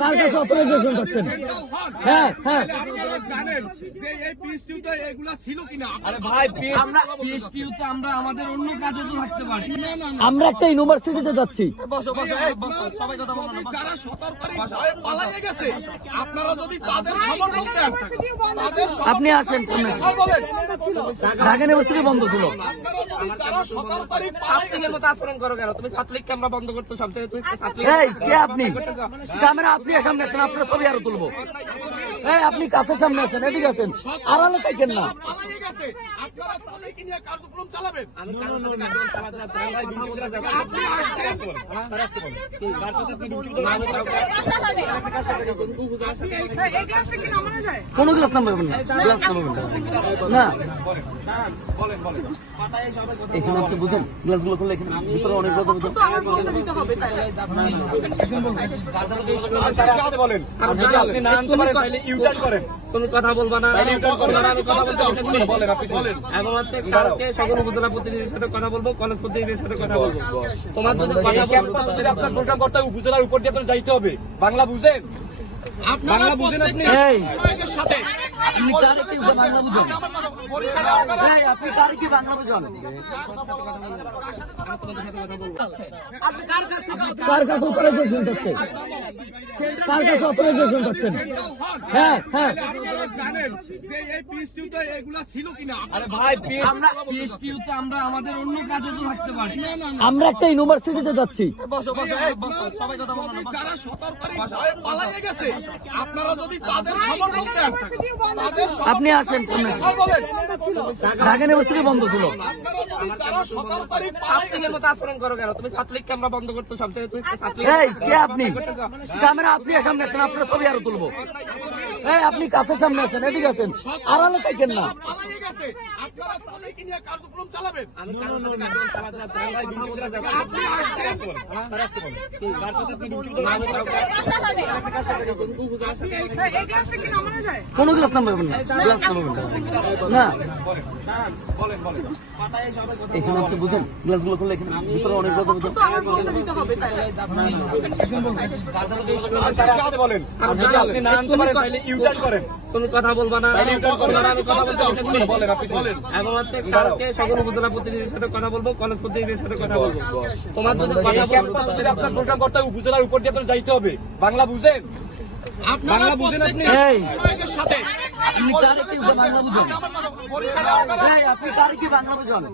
কার কাছে অথরাইজেশন পাচ্ছেন? হ্যাঁ হ্যাঁ জানেন যে এই পিএসটিউতে এগুলা ছিল কিনা? আরে ভাই পিএসটিউতে আমরা আমাদের অন্য কাজে তো থাকতে পারি। আমরা একটা ইউনিভার্সিটিতে যাচ্ছি। সবাই কথা বলুন। যারা সতর্কতার ভয়ে পালিয়ে গেছে, আপনারা যদি তাদের সমর্থন দেন, তাদের আপনি আসেন সামনে। বলেন ঢাকা ইউনিভার্সিটি বন্ধ ছিল। আপনারা যদি যারা সতর্কতার ছাত্রলীগের মতো আচরণ করো কেন? তুমি ছাত্রলীগকে আমরা বন্ধ করতে সবচেয়ে তুমি ছাত্রলীগ এই কে আপনি? ক্যামেরা আপনি সামনে আসেন, আপনার ছবি আরো তুলবো। এই আপনি কাছের সামনে আসেন, এদিকে আসেন, আড়ালে থাকেন না। পালিয়ে গেছে, আপনারা তাদেরকে নিয়ে কার্যক্রম চালাবেন। আমি কারোর সাথে কার্যক্রম চালাতে আপনি আসছেন, কোন ক্লাস নাম্বার না? ক্লাস নাম্বার না। এখানে আপনি বুঝেন গ্লাসগুলো খুললে এখানে ভিতরে অনেক কথা বুঝেন। বলেন যদি আপনি না আনতে পারেন তাহলে ইউটার্ন করেন। কোন কথা বলবা না, আমি কথা বলতে বলেন আপনি বলেন। এবং হচ্ছে কালকে সকল উপজেলা প্রতিনিধির সাথে কথা বলবো, কলেজ প্রতিনিধির সাথে কথা বলবো। তোমার যদি কথা বলতে যদি আপনার প্রোগ্রাম করতে উপজেলার উপর দিয়ে আপনার যাইতে হবে। বাংলা বুঝেন? বাংলা বুঝেন আপনি? সাথে আপনি কার কি বাংলা বুঝেন? এই আপনি কার কি বাংলা বুঝেন? কার কাছে অথরাইজেশন পাচ্ছেন? কার কাছে অথরাইজেশন পাচ্ছেন? হ্যাঁ হ্যাঁ জানেন যে এই পিএসটিউতে এগুলা ছিল কিনা? আরে ভাই পিএসটিউতে আমরা আমাদের অন্য কাজে তো থাকতে পারি। আমরা একটা ইউনিভার্সিটিতে যাচ্ছি। সবাই কথা বলুন। যারা সতর্কতার ভয়ে পালিয়ে গেছে, আপনারা যদি তাদের সমর্থন দেন, তাদের আপনি আসেন সামনে। বলেন ঢাকা ইউনিভার্সিটি বন্ধ ছিল। আপনারা যদি যারা সতর্কতার ছাত্রলীগের মতো আচরণ করো কেন? তুমি ছাত্রলীগকে আমরা বন্ধ করতে সবচেয়ে তুমি ছাত্রলীগ এই কে আপনি? ক্যামেরা আপনি সামনে আসেন, আপনার ছবি আরো তুলবো। এই আপনি কাছের সামনে আসেন, এদিকে আসেন, আড়ালে থাকেন না। পালিয়ে গেছে, আপনারা তাদেরকে নিয়ে কার্যক্রম চালাবেন। আমি কারোর সাথে কার্যক্রম চালাতে আপনি আসছেন, কোন ক্লাস নাম্বার না? ক্লাস নাম্বার না। এখানে আপনি বুঝেন গ্লাসগুলো খুললে এখানে ভিতরে অনেক কথা বুঝেন। বলেন যদি আপনি না আনতে পারেন তাহলে ইউটার্ন করেন। কোন কথা বলবা না, আমি কথা বলতে বলেন আপনি বলেন। এবং হচ্ছে কালকে সকল উপজেলা প্রতিনিধির সাথে কথা বলবো, কলেজ প্রতিনিধির সাথে কথা বলবো। তোমার যদি কথা বলতে যদি আপনার প্রোগ্রাম করতে উপজেলার উপর দিয়ে আপনার যাইতে হবে। বাংলা বুঝেন? বাংলা বুঝেন আপনি? এই সাথে আপনি কার কি বাংলা বুঝেন? এই আপনি কার কি বাংলা বুঝেন?